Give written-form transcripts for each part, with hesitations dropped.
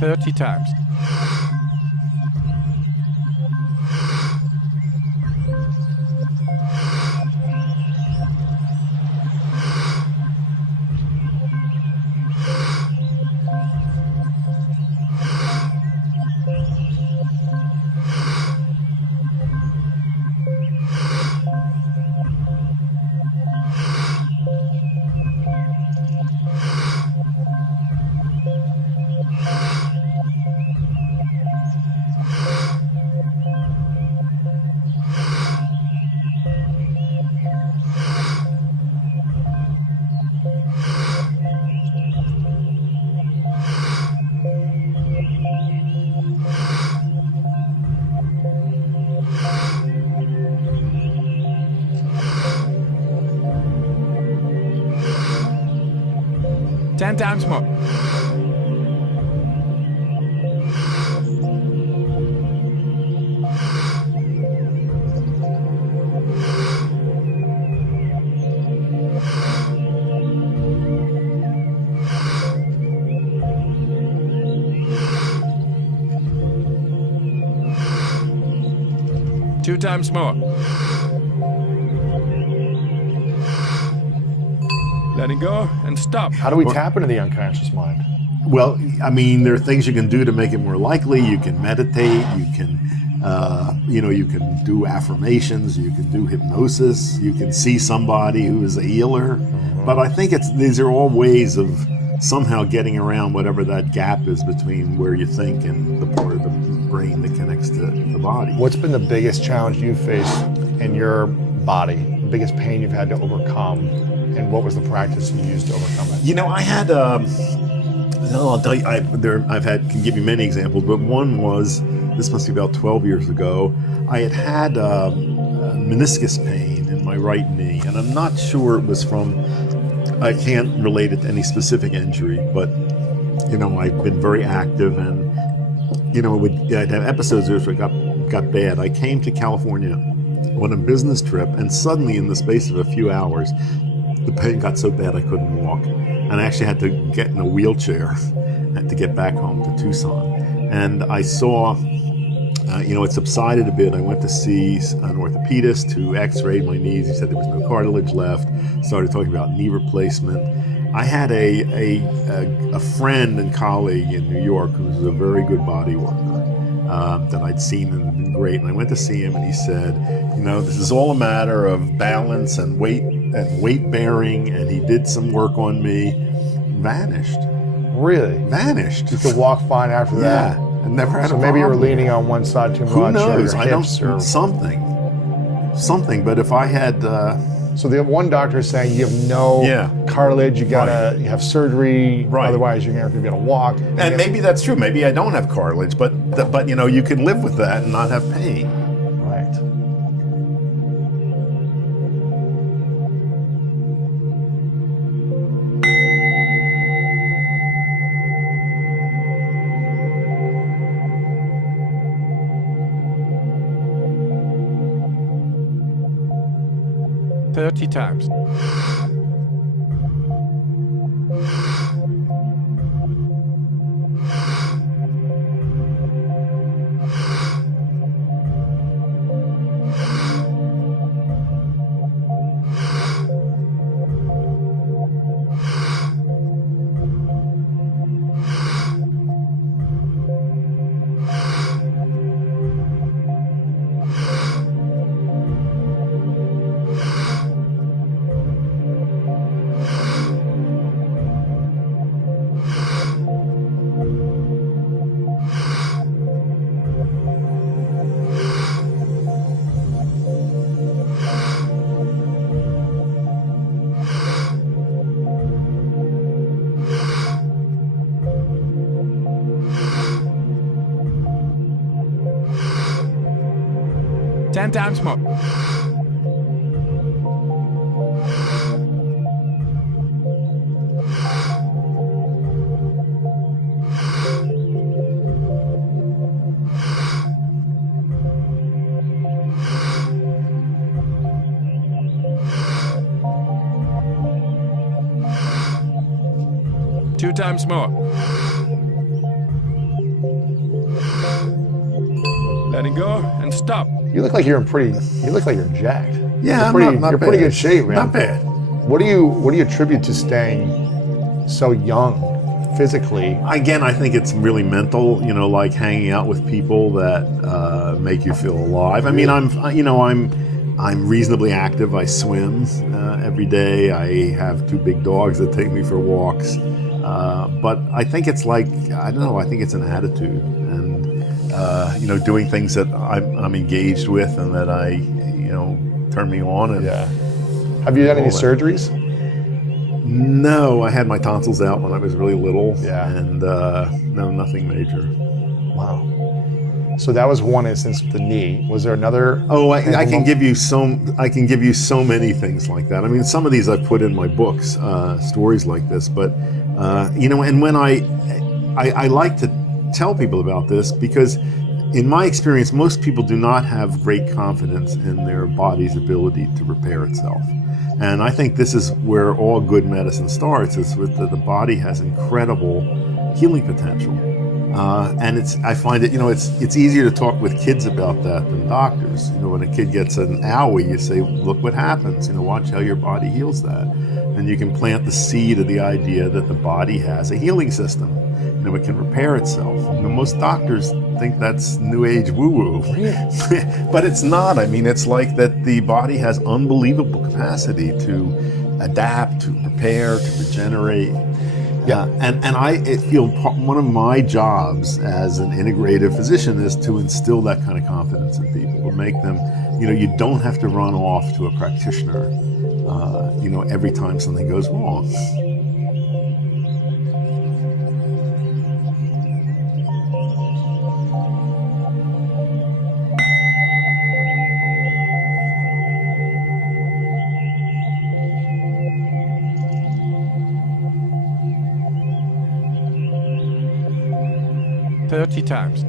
30 times. Ten times more. Two times more. Letting go and stop. How do we tap into the unconscious mind? Well, I mean, there are things you can do to make it more likely. You can meditate. You can, you can do affirmations. You can do hypnosis. You can see somebody who is a healer. Mm-hmm. But I think these are all ways of somehow getting around whatever that gap is between where you think and the part of the brain that connects to the body. What's been the biggest challenge you've faced in your body? The biggest pain you've had to overcome? And what was the practice you used to overcome it? You know, I had, I'll tell you, can give you many examples, but one was, this must be about 12 years ago, I had meniscus pain in my right knee, and I'm not sure it was from, I can't relate it to any specific injury, but, you know, I've been very active, and, you know, I'd have episodes where it got bad. I came to California on a business trip, and suddenly in the space of a few hours, the pain got so bad I couldn't walk, and I actually had to get in a wheelchair to get back home to Tucson. And I saw, it subsided a bit. I went to see an orthopedist who x-rayed my knees. He said there was no cartilage left. Started talking about knee replacement. I had a friend and colleague in New York who was a very good body worker that I'd seen and had been great. And I went to see him, and he said, you know, this is all a matter of balance and weight bearing, and he did some work on me. Vanished. Really? Vanished. You could walk fine after that? Yeah. I never had a problem. So maybe you were leaning on one side too much. Who knows? Or your hips or something. But if I had... So the one doctor is saying you have no cartilage, you have surgery, otherwise you're never going to be able to walk. And maybe that's true. Maybe I don't have cartilage, but you know, you can live with that and not have pain. Right. Thirty times. Ten times more. Two times more. letting go, and stop. You look like you're jacked. Yeah, you're pretty good shape, man. Not bad. What do you attribute to staying so young physically? Again, I think it's really mental. You know, like hanging out with people that make you feel alive. I mean, I'm reasonably active. I swim every day. I have 2 big dogs that take me for walks. But I think it's like, I don't know, I think it's an attitude and, doing things that I'm engaged with and that turn me on. And Yeah. Have you done any surgeries? No, I had my tonsils out when I was really little. Yeah. And no, nothing major. Wow. So that was one instance with the knee. Was there another? Oh, I can give you so many things like that. I mean, some of these I've put in my books, stories like this. But and when I like to tell people about this because, in my experience, most people do not have great confidence in their body's ability to repair itself. And I think this is where all good medicine starts, is with the body has incredible healing potential. And I find it, it's easier to talk with kids about that than doctors. When a kid gets an owie, you say, look what happens, watch how your body heals that. And you can plant the seed of the idea that the body has a healing system. It can repair itself. Most doctors think that's new age woo-woo. But it's not. I mean, it's like that the body has unbelievable capacity to adapt, to repair, to regenerate. Yeah. And I feel one of my jobs as an integrative physician is to instill that kind of confidence in people, to make them, you don't have to run off to a practitioner, every time something goes wrong. Thirty times.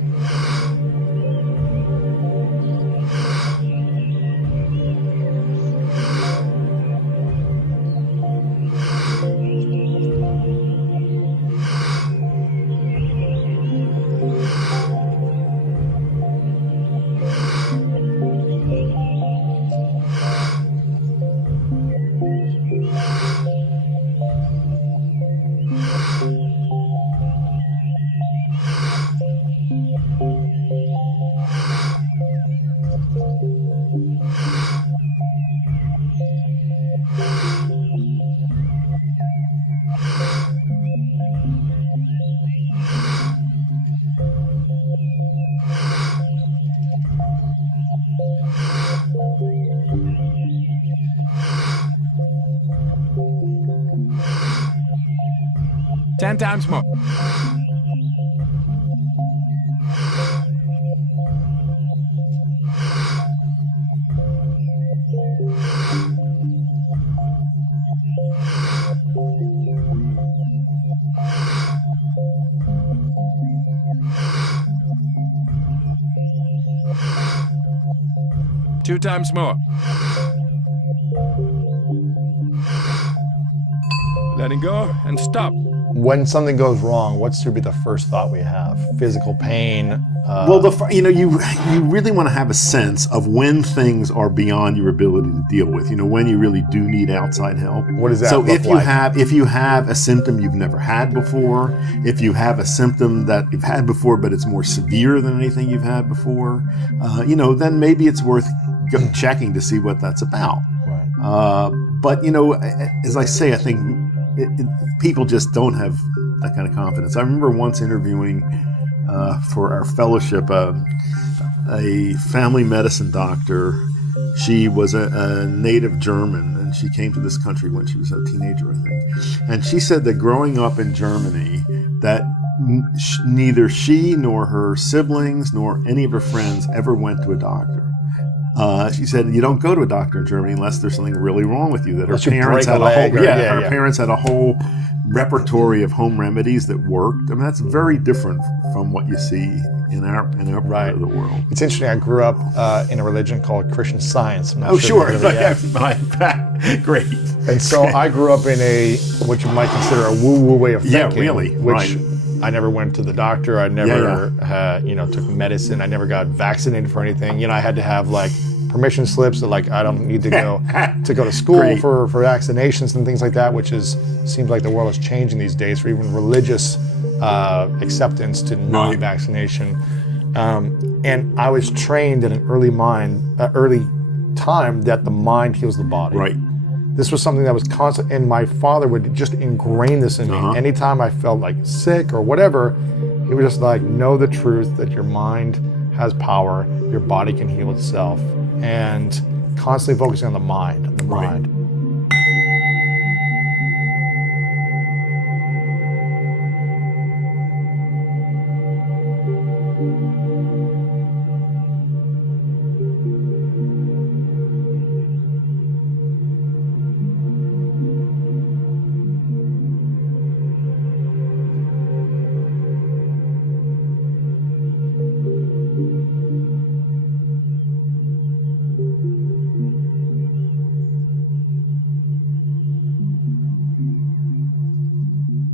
Ten times more. Two times more. Letting go and stop. When something goes wrong, what's to be the first thought we have? Physical pain. Well, you really want to have a sense of when things are beyond your ability to deal with. When you really do need outside help. What does that so look if you have a symptom you've never had before, if you have a symptom that you've had before but it's more severe than anything you've had before, then maybe it's worth checking to see what that's about. Right. But as I say, I think people just don't have that kind of confidence. I remember once interviewing for our fellowship a family medicine doctor. She was a native German, and she came to this country when she was a teenager, I think. And she said that growing up in Germany, that neither she nor her siblings nor any of her friends ever went to a doctor. She said you don't go to a doctor in Germany unless there's something really wrong with you. That her parents had her parents had a whole repertoire of home remedies that worked. I mean, that's very different from what you see in our part of the world. It's interesting. I grew up in a religion called Christian Science. Oh, sure. Great. And so I grew up in what you might consider a woo-woo way of thinking. Yeah, really. Which I never went to the doctor. I never, took medicine. I never got vaccinated for anything. I had to have like permission slips that like I don't need to go to school Great. for vaccinations and things like that, which seems like the world is changing these days for even religious acceptance to non-vaccination. And I was trained at an early time that the mind heals the body. Right. This was something that was constant, and my father would just ingrain this in me. Anytime I felt like sick or whatever, he was just like, know the truth that your mind has power, your body can heal itself, and constantly focusing on the mind,